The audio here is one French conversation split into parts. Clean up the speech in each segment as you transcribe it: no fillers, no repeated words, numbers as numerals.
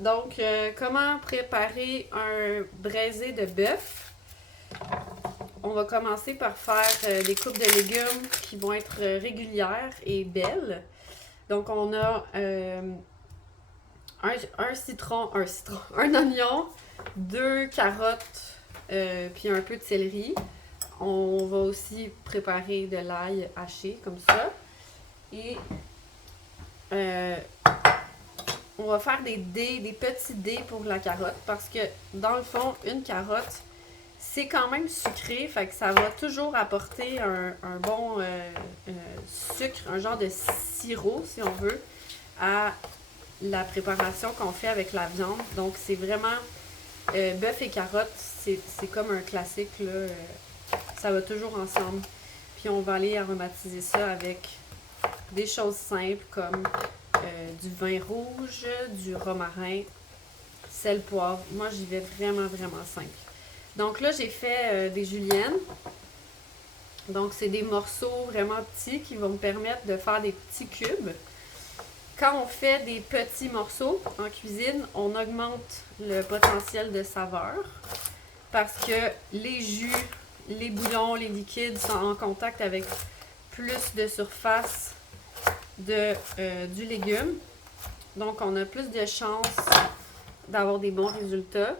Donc, comment préparer un braisé de bœuf? On va commencer par faire des coupes de légumes qui vont être régulières et belles. Donc, on a un oignon, deux carottes, puis un peu de céleri. On va aussi préparer de l'ail haché comme ça. Et euh, on va faire des petits dés pour la carotte parce que dans le fond, une carotte, c'est quand même sucré, fait que ça va toujours apporter un bon sucre, un genre de sirop, si on veut, à la préparation qu'on fait avec la viande. Donc, c'est vraiment bœuf et carotte, c'est comme un classique, là. Ça va toujours ensemble. Puis, on va aller aromatiser ça avec des choses simples comme du vin rouge, du romarin, sel, poivre. Moi, j'y vais vraiment, vraiment simple. Donc là, j'ai fait des juliennes. Donc, c'est des morceaux vraiment petits qui vont me permettre de faire des petits cubes. Quand on fait des petits morceaux en cuisine, on augmente le potentiel de saveur parce que les jus, les bouillons, les liquides sont en contact avec plus de surface du légume. Donc, on a plus de chances d'avoir des bons résultats.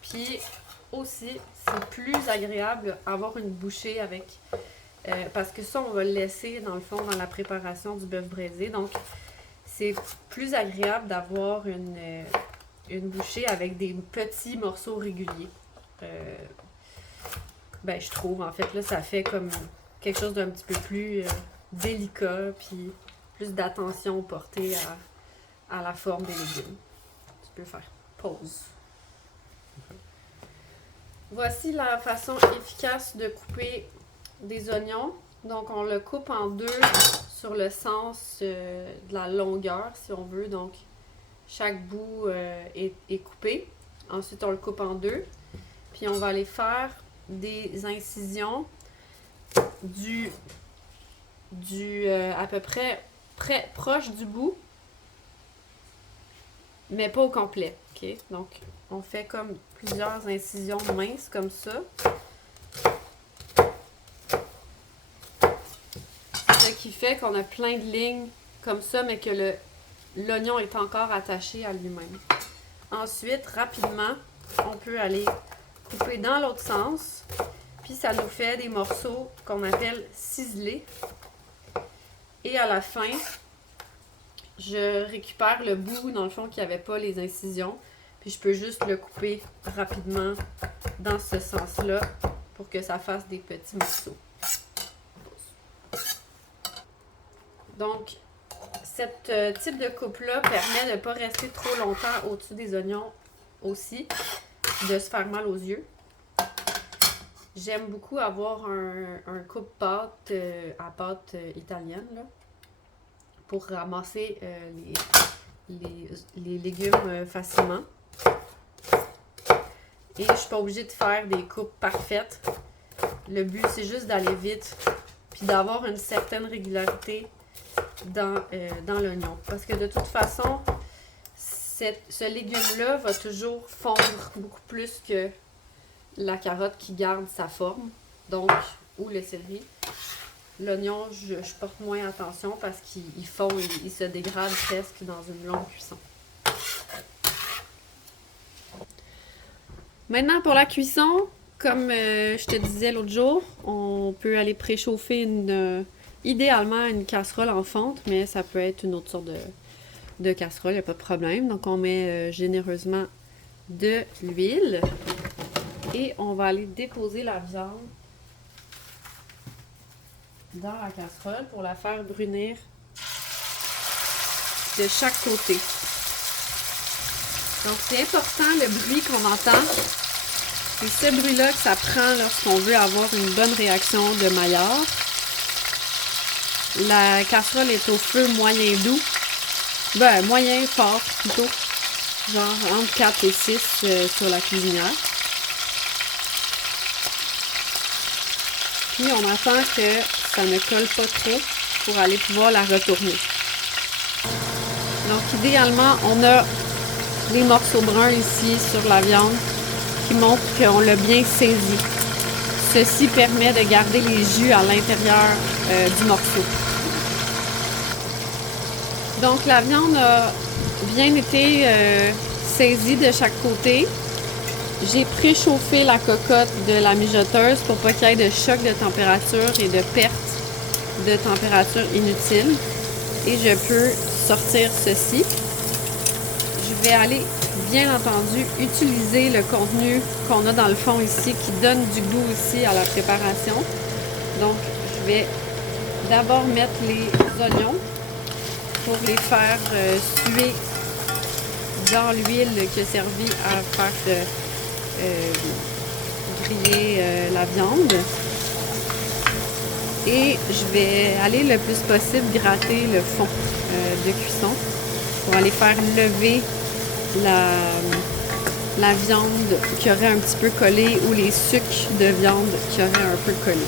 Puis aussi, c'est plus agréable d'avoir une bouchée avec. Parce que ça, on va le laisser, dans le fond, dans la préparation du bœuf braisé. Donc, c'est plus agréable d'avoir une bouchée avec des petits morceaux réguliers. Ben, je trouve, en fait, là, ça fait comme quelque chose d'un petit peu plus délicat, puis plus d'attention portée à la forme des légumes. Tu peux faire pause. Voici la façon efficace de couper des oignons. Donc, on le coupe en deux sur le sens de la longueur, si on veut. Donc, chaque bout est coupé. Ensuite, on le coupe en deux. Puis, on va aller faire des incisions à peu près proche du bout, mais pas au complet. OK? Donc, on fait comme plusieurs incisions minces comme ça. Ce qui fait qu'on a plein de lignes comme ça, mais que l'oignon est encore attaché à lui-même. Ensuite, rapidement, on peut aller couper dans l'autre sens. Puis ça nous fait des morceaux qu'on appelle ciselés. Et à la fin, je récupère le bout, dans le fond, qui n'avait pas les incisions. Puis je peux juste le couper rapidement dans ce sens-là pour que ça fasse des petits morceaux. Donc, ce type de coupe-là permet de ne pas rester trop longtemps au-dessus des oignons aussi, de se faire mal aux yeux. J'aime beaucoup avoir un coupe-pâte à pâte italienne là, pour ramasser les légumes facilement. Et je suis pas obligée de faire des coupes parfaites. Le but, c'est juste d'aller vite puis d'avoir une certaine régularité dans l'oignon. Parce que de toute façon, ce légume-là va toujours fondre beaucoup plus que la carotte qui garde sa forme, donc, ou le céleri. L'oignon, je porte moins attention parce qu'il fond, il se dégrade presque dans une longue cuisson. Maintenant, pour la cuisson, comme je te disais l'autre jour, on peut aller préchauffer idéalement une casserole en fonte, mais ça peut être une autre sorte de casserole, il n'y a pas de problème. Donc, on met généreusement de l'huile et on va aller déposer la viande dans la casserole pour la faire brunir de chaque côté. Donc, c'est important le bruit qu'on entend. C'est ce bruit-là que ça prend lorsqu'on veut avoir une bonne réaction de Maillard. La casserole est au feu moyen doux. Ben, moyen fort plutôt. Genre entre 4 et 6 sur la cuisinière. Puis on attend que ça ne colle pas trop pour aller pouvoir la retourner. Donc idéalement, on a les morceaux bruns ici sur la viande qui montrent qu'on l'a bien saisi. Ceci permet de garder les jus à l'intérieur du morceau. Donc la viande a bien été saisie de chaque côté. J'ai préchauffé la cocotte de la mijoteuse pour pas qu'il y ait de choc de température et de perte de température inutile. Et je peux sortir ceci. Je vais aller, bien entendu, utiliser le contenu qu'on a dans le fond ici qui donne du goût aussi à la préparation. Donc, je vais d'abord mettre les oignons pour les faire suer dans l'huile qui a servi à faire griller la viande. Et je vais aller le plus possible gratter le fond de cuisson pour aller faire lever la viande qui aurait un petit peu collé ou les sucs de viande qui auraient un peu collé.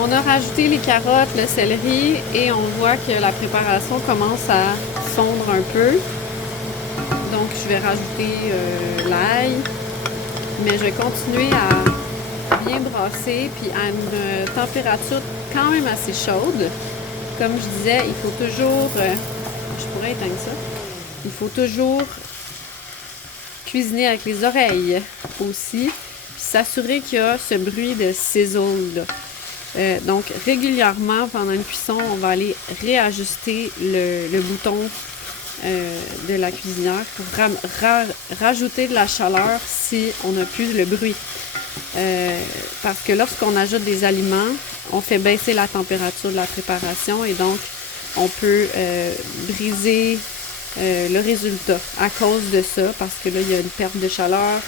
On a rajouté les carottes, le céleri et on voit que la préparation commence à fondre un peu. Donc je vais rajouter l'ail, mais je vais continuer à bien brasser puis à une température quand même assez chaude. Comme je disais, il faut toujours, je pourrais éteindre ça, il faut toujours cuisiner avec les oreilles aussi, puis s'assurer qu'il y a ce bruit de sizzle là. Donc régulièrement pendant une cuisson, on va aller réajuster le bouton de la cuisinière pour rajouter de la chaleur si on n'a plus le bruit. Parce que lorsqu'on ajoute des aliments, on fait baisser la température de la préparation et donc on peut briser le résultat à cause de ça, parce que là il y a une perte de chaleur,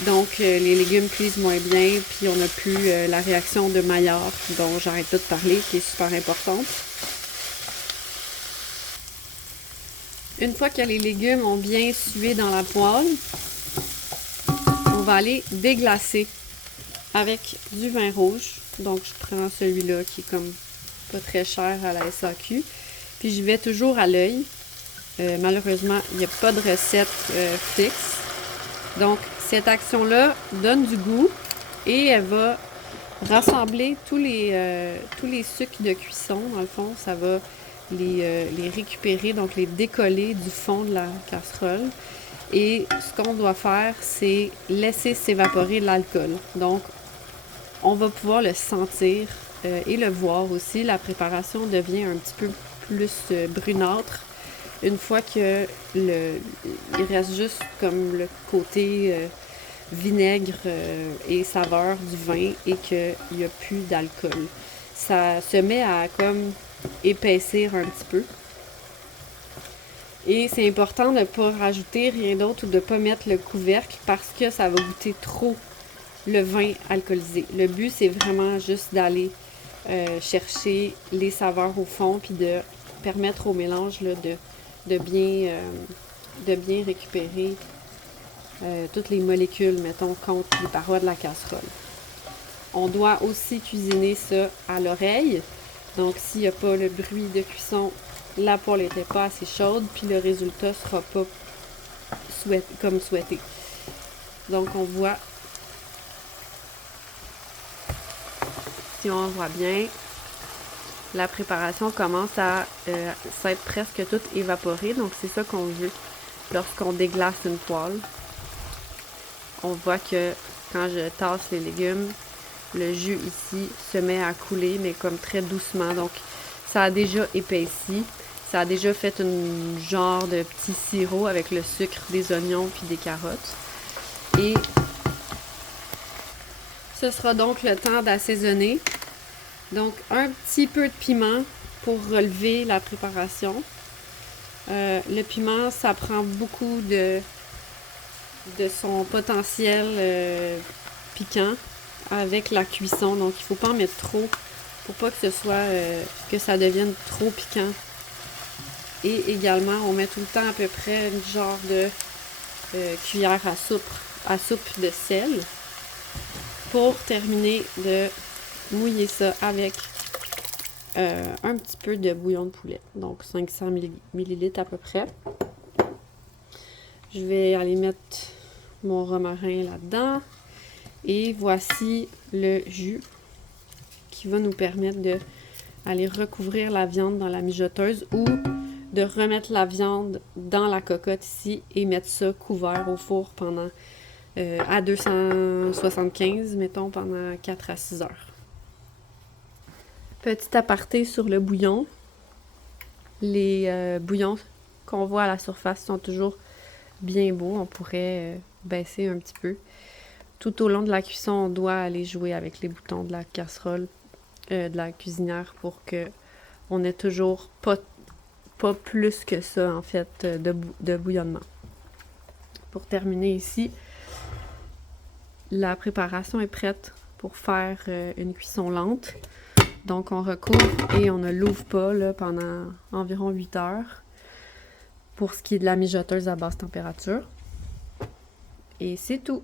donc les légumes cuisent moins bien, puis on n'a plus la réaction de Maillard dont j'arrête pas de parler, qui est super importante. Une fois que les légumes ont bien sué dans la poêle, on va aller déglacer avec du vin rouge. Donc je prends celui-là qui est comme pas très cher à la SAQ. Puis j'y vais toujours à l'œil. Malheureusement, il n'y a pas de recette fixe. Donc cette action-là donne du goût et elle va rassembler tous les sucres de cuisson. Dans le fond, ça va les récupérer, donc les décoller du fond de la casserole. Et ce qu'on doit faire, c'est laisser s'évaporer l'alcool. Donc, on va pouvoir le sentir et le voir aussi. La préparation devient un petit peu plus brunâtre une fois que il reste juste comme le côté vinaigre et saveur du vin et qu'il n'y a plus d'alcool. Ça se met à comme épaissir un petit peu. Et c'est important de ne pas rajouter rien d'autre ou de ne pas mettre le couvercle parce que ça va goûter trop le vin alcoolisé. Le but, c'est vraiment juste d'aller chercher les saveurs au fond puis de permettre au mélange là, de bien récupérer toutes les molécules, mettons, contre les parois de la casserole. On doit aussi cuisiner ça à l'oreille. Donc, s'il n'y a pas le bruit de cuisson, la poêle n'était pas assez chaude, puis le résultat ne sera pas comme souhaité. Donc, on voit, si on voit bien, la préparation commence à s'être presque toute évaporée. Donc, c'est ça qu'on veut lorsqu'on déglace une poêle. On voit que quand je tasse les légumes, le jus ici se met à couler, mais comme très doucement. Donc, ça a déjà épaissi. Ça a déjà fait un genre de petit sirop avec le sucre des oignons puis des carottes. Et ce sera donc le temps d'assaisonner. Donc, un petit peu de piment pour relever la préparation. Le piment, ça prend beaucoup de son potentiel piquant avec la cuisson. Donc, il ne faut pas en mettre trop pour pas que ce soit que ça devienne trop piquant. Et également, on met tout le temps à peu près une genre de cuillère à soupe de sel pour terminer de mouiller ça avec un petit peu de bouillon de poulet. Donc 500 ml à peu près. Je vais aller mettre mon romarin là-dedans. Et voici le jus qui va nous permettre d'aller recouvrir la viande dans la mijoteuse ou de remettre la viande dans la cocotte ici et mettre ça couvert au four pendant à 275, mettons, pendant 4 à 6 heures. Petit aparté sur le bouillon. Les bouillons qu'on voit à la surface sont toujours bien beaux. On pourrait baisser un petit peu. Tout au long de la cuisson, on doit aller jouer avec les boutons de la casserole, de la cuisinière pour que on ait toujours pas plus que ça, en fait, de bouillonnement. Pour terminer ici, la préparation est prête pour faire une cuisson lente. Donc, on recouvre et on ne l'ouvre pas là, pendant environ 8 heures pour ce qui est de la mijoteuse à basse température. Et c'est tout!